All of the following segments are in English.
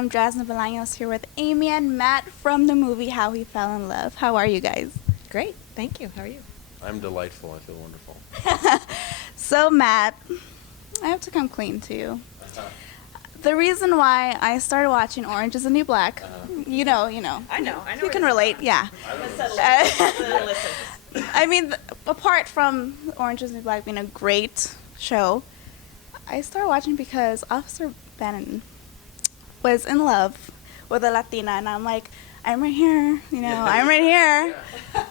I'm Jazmin Bolanos here with Amy and Matt from the movie How He Fell in Love. How are you guys? Great, thank you. How are you? I'm delightful. I feel wonderful. So, Matt, I have to come clean to you. The reason why I started watching Orange is the New Black, you know. I know. You can relate, yeah. I mean, apart from Orange is the New Black being a great show, I started watching because Officer Bannon was in love with a Latina, and I'm like, I'm right here, I'm right here.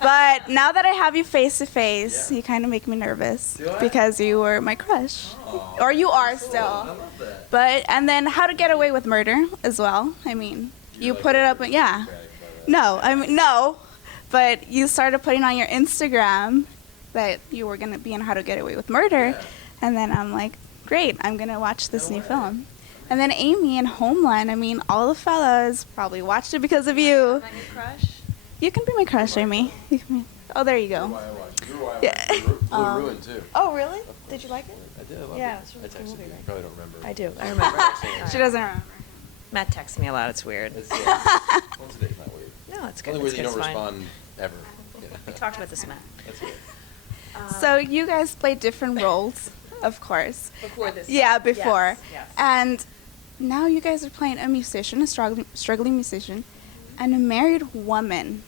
But now that I have you face to face, you kind of make me nervous because you were my crush, or you are still. I love that. But and then How to Get Away with Murder as well. I mean, you put it up, no, but you started putting on your Instagram that you were gonna be in How to Get Away with Murder, and then I'm like, great, I'm gonna watch this new film. And then Amy in Homeland, I mean, all the fellas probably watched it because of you. Am I your crush? You can be my crush, Amy. Oh, there you go. Blue Ruin, too. Oh, really? Did you like it? I did. I loved Yeah, it. it's a really I cool texted movie, you. right? You probably don't remember. I do. I remember. She doesn't remember. Matt texts me a lot. It's weird. Once a day's not weird. No, it's good. Only weird It's that you don't it's fine. respond ever. We talked about this, Matt. That's good. So you guys play different roles, of course. Before this. Yeah, before. Yes. And now you guys are playing a musician, a struggling musician, and a married woman.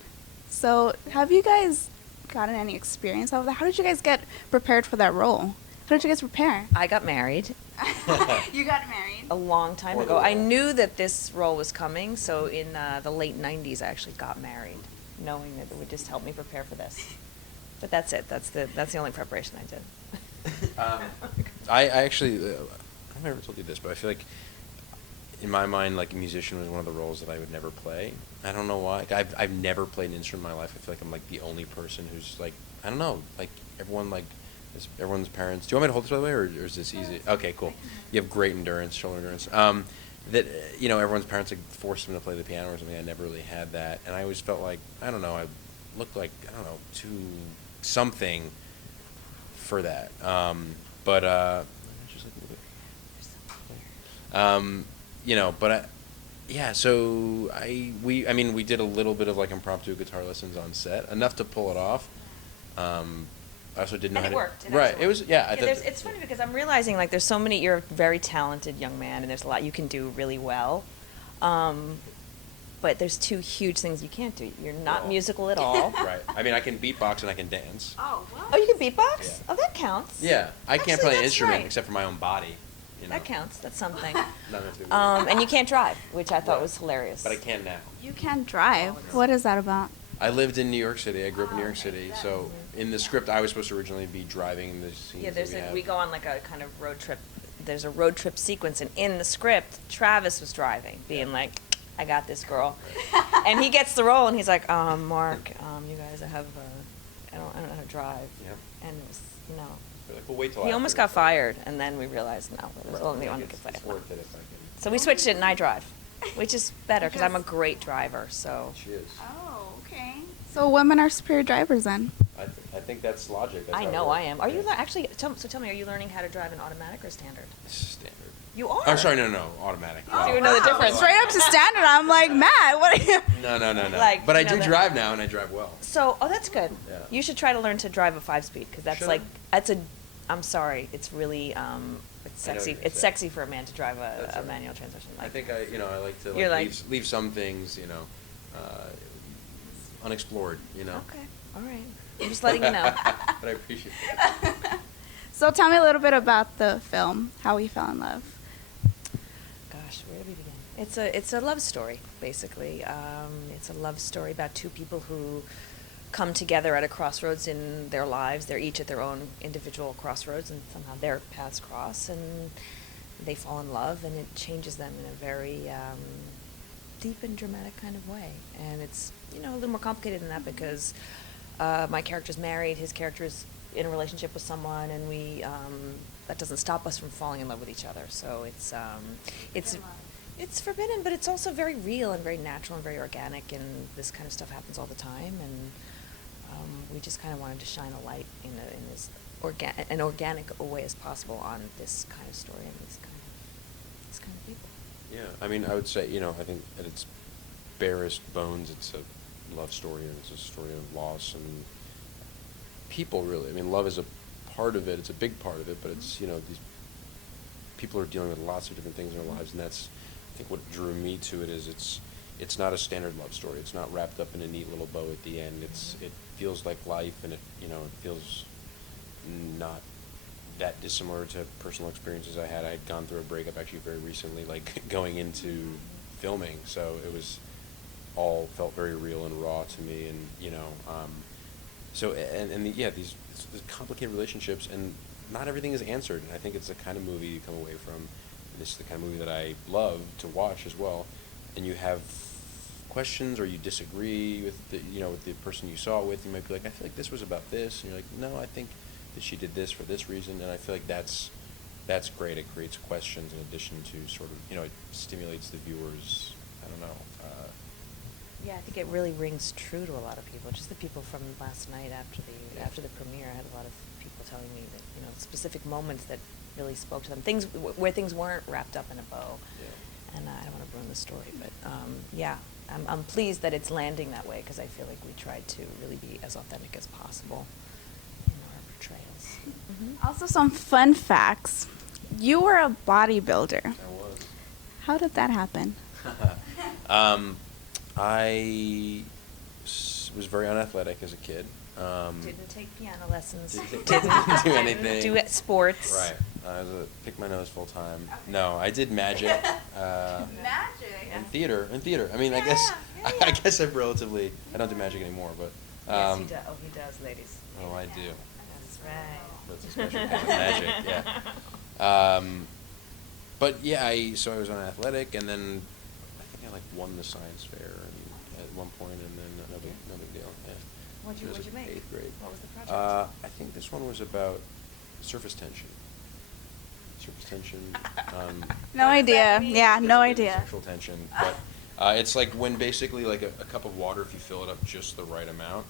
So have you guys gotten any experience of that? How did you guys get prepared for that role? How did you guys prepare? I got married You got married. a long time Or ago. the I role. knew that this role was coming, so in the late 90s I actually got married, knowing that it would just help me prepare for this. But that's it. That's the only preparation I did. I actually, I don't know if I ever told you this, but I feel like in my mind, like, a musician was one of the roles that I would never play. I don't know why. Like, I've never played an instrument in my life. I feel like I'm like the only person who's like, I don't know, like everyone's parents. Do you want me to hold this by the way, or is this easy? Okay, cool. You have great endurance, shoulder endurance. That everyone's parents like forced them to play the piano or something. I never really had that, and I always felt like I don't know. I looked like too something for that. So we did a little bit of like impromptu guitar lessons on set, enough to pull it off. I also didn't know And how it to. worked. It Right. actually It was It's funny because I'm realizing like there's so many. You're a very talented young man, and there's a lot you can do really well. But there's two huge things you can't do. You're not musical at all. Right. I mean, I can beatbox and I can dance. Oh, what? Oh, you can beatbox? Yeah. Oh, that counts. Yeah, I can't Actually, play an that's instrument right. except for my own body. That counts. That's something. None of it. And you can't drive, which I thought Right. was hilarious. But I can now. You can't drive. What is that about? I lived in New York City. I grew up in New York City. So in the script, I was supposed to originally be driving the scenes. Yeah, that we go on like a kind of road trip. There's a road trip sequence, and in the script, Travis was driving, being like, "I got this girl," and he gets the role, and he's like, "Mark, you guys, I don't know how to drive," Yeah. and it was no. We're like, well, wait till He almost after. got fired, and then we realized no, it was Right. only Like, one that it's could fired. worth it if I can. So we switched it, and I drive, which is better because I'm a great driver. So She is. Oh, okay. So women are superior drivers then? I think that's logic. That's I how it know works. I am. Are you Yeah. actually? Tell me, are you learning how to drive an automatic or standard? Standard. You are. Oh, sorry, no, automatic. So you know the difference. Straight up to standard. I'm like, Matt, what are you? No. Like, But I you know do that- drive now, and I drive well. So, that's good. Yeah. You should try to learn to drive a 5-speed because that's Should like I? I'm sorry, it's really it's I know sexy. what you're It's saying. sexy for a man to drive That's a right. manual transmission. I think I like to You're leave some things, unexplored, Okay, all right. I'm just letting you know. But I appreciate it. So tell me a little bit about the film, How We Fell in Love. Gosh, where do we begin? It's a love story, basically. It's a love story about two people who come together at a crossroads in their lives. They're each at their own individual crossroads, and somehow their paths cross, and they fall in love, and it changes them in a very deep and dramatic kind of way. And it's a little more complicated than that because my character's married, his character's in a relationship with someone, and we that doesn't stop us from falling in love with each other. So it's forbidden, but it's also very real and very natural and very organic, and this kind of stuff happens all the time, and we just kind of wanted to shine a light in as an organic a way as possible on this kind of story and these kind of people. Yeah, I mean, I would say, I think at its barest bones, it's a love story, and it's a story of loss and people, really. I mean, love is a part of it. It's a big part of it, but it's, these people are dealing with lots of different things in their lives, and that's, I think, what drew me to it is it's not a standard love story. It's not wrapped up in a neat little bow at the end. It feels like life, and it feels not that dissimilar to personal experiences I had. I had gone through a breakup actually very recently, like going into filming, so it was all felt very real and raw to me, and these complicated relationships, and not everything is answered, and I think it's the kind of movie you come away from, and this is the kind of movie that I love to watch as well, and you have questions or you disagree with with the person you saw it with. You might be like, I feel like this was about this, and you're like, no, I think that she did this for this reason, and I feel like that's great. It creates questions in addition to sort of, it stimulates the viewers. I don't know. Yeah, I think it really rings true to a lot of people. Just the people from last night after the premiere, I had a lot of people telling me that specific moments that really spoke to them. Things where things weren't wrapped up in a bow. Yeah. And I don't want to ruin the story, but yeah, I'm pleased that it's landing that way, because I feel like we tried to really be as authentic as possible in our portrayals. Mm-hmm. Also, some fun facts. You were a bodybuilder. I was. How did that happen? I was very unathletic as a kid. Didn't take piano lessons. Didn't do anything. Do sports. Right. I picked my nose full time. No, I did magic. Magic. And theater. I mean, I guess I don't do magic anymore, but. Yes, he does. Oh, he does, ladies. Oh, I do. That's right. That's a special kind of magic. Yeah. But yeah, so I was unathletic, and then I think I won the science fair at one point, and then no big deal. Yeah. What'd you make? 8th grade. What was the project? I think this one was about surface tension. No idea. Yeah, no idea. Sexual tension, but it's like when basically like a cup of water, if you fill it up just the right amount,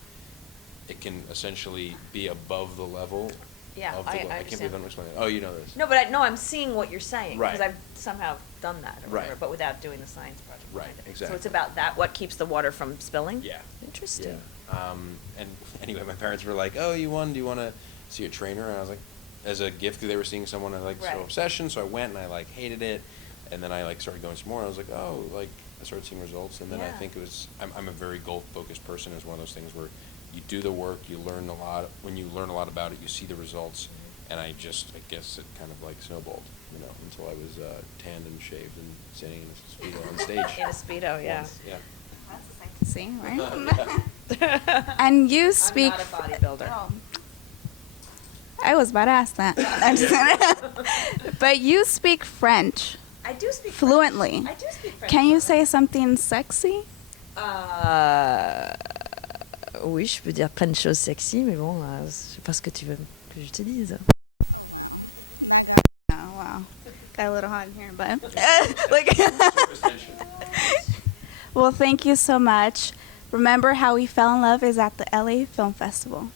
it can essentially be above the level. Yeah, of the I can't believe I'm explaining it. Oh, you know this. No, but I'm seeing what you're saying, Right. because I've somehow done that, or whatever, Right. but without doing the science project. Right, behind it. exactly. So it's about that. What keeps the water from spilling? Yeah. Interesting. Yeah. And anyway, my parents were like, "Oh, you won? Do you want to see a trainer?" And I was like, as a gift, because they were seeing someone I liked, Right. so Obsession. So I went, and I hated it, and then I started going some more. And I was like, oh, I started seeing results, and then I Yeah. think it was. I'm a very goal focused person. It's one of those things where you do the work, you learn a lot. When you learn a lot about it, you see the results, and I guess it kind of snowballed, until I was tanned and shaved and standing in a Speedo on stage. In a Speedo, yeah. Once, yeah. That's a sight to see, right? Yeah. And you speak. I'm not a bodybuilder. Oh. I was about to ask that. I'm just kidding. But you speak French I do speak fluently. French. I do speak French. Can you say something sexy? Oui, je peux dire plein de choses sexy, mais bon, je sais pas ce que tu veux que je te dise. Oh, wow. Got a little hot in here, but. Surface tension. Well, thank you so much. Remember How We Fell in Love is at the L.A Film Festival.